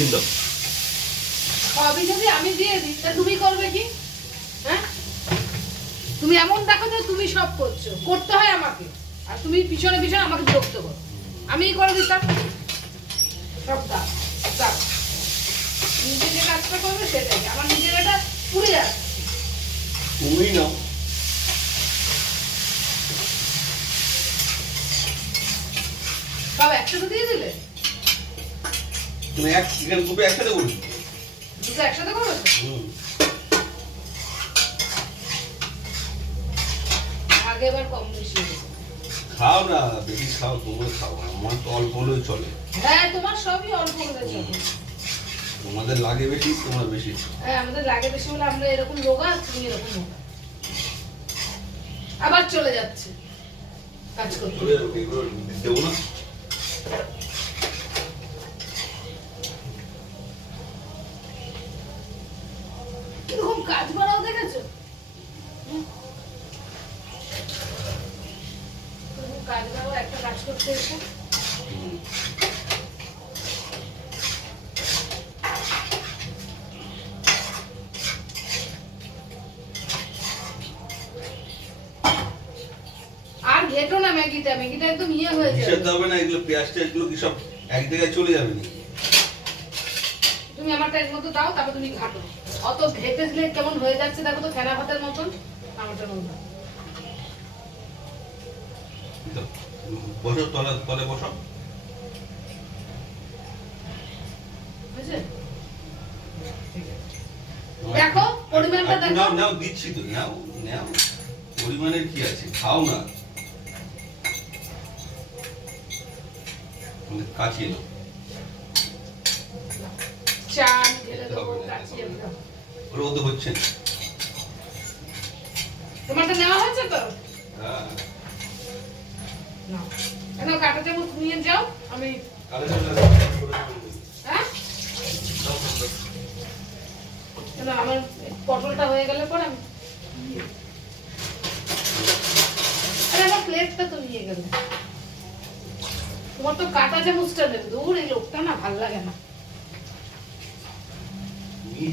Chicken দাও। সবই যদি আমি দিয়ে দিই তা তুমি করবে কি? হ্যাঁ, তুমি এমন দেখো যে তুমি সব করছো, করতে হয় আমাকে, আর তুমি পিছনে পিছনে আমাকে বিরক্ত করো। আমিই করে দিতাম সব। দাও দাও, নিজে যে কাজটা করবে সেটাই। আমার নিজের এটা পুড়ে যাচ্ছে। তুমি নাও। সব একসাথে দিয়ে দিলে? তুমি এক চিকেন দুটো একসাথে করছো? দুটো একসাথে করবে তো? আগে এবার কম বেশি হয়েছে। খাও না, বেশি খাও, তোমরা খাও, আমার তো অল্প হলেই চলে। হ্যাঁ, তোমার সবই অল্প হলে চলে। তোমাদের লাগে বেশি, তোমরা বেশি। হ্যাঁ, আমাদের লাগে বেশি বলে আমরা এরকম রোগা, তুমি এরকম রোগা। আবার চলে যাচ্ছে কাজ করতে। দেবো না। এরকম কাজ করাও দেখেছো? কাজ করাও একটা কাজ করতে এসে আর ঘেটো না ম্যাগিটা। ম্যাগিটা একদম ইয়ে হয়ে যাবে। হিসাব হবে না, এগুলো পেঁয়াজ টেয়াজগুলো কি সব এক জায়গায় চলে যাবে নাকি? তুমি আমারটা এর মতো দাও, তারপর তুমি ঘাটো। অত ঘেটে দিলে কেমন হয়ে যাচ্ছে দেখো তো, ফেনা ভাতের মতন। আমারটা মতো বসো, তলে তলে বসো। বুঝলে? দেখো পরিমাণটা দেখো। নাও নাও, দিচ্ছি তো, নাও নাও। পরিমাণের কি আছে, খাও না। কাচিয়ে নাও। চাল ঢেলে দেবো, কাচিয়ে দাও। ওরা তো হচ্ছে না। তোমারটা নেওয়া হয়েছে তো? হ্যাঁ। নাও, কেন কাঁটা চামচ নিয়ে যাও। আমি হ্যাঁ, কেন আমার পটলটা হয়ে গেলে পর আমি আরে আমার প্লেটটা তো নিয়ে গেলে। তোমার তো কাঁটা চামচটা নেবে। দূর, এই লোকটা না ভাল লাগে না। নিয়ে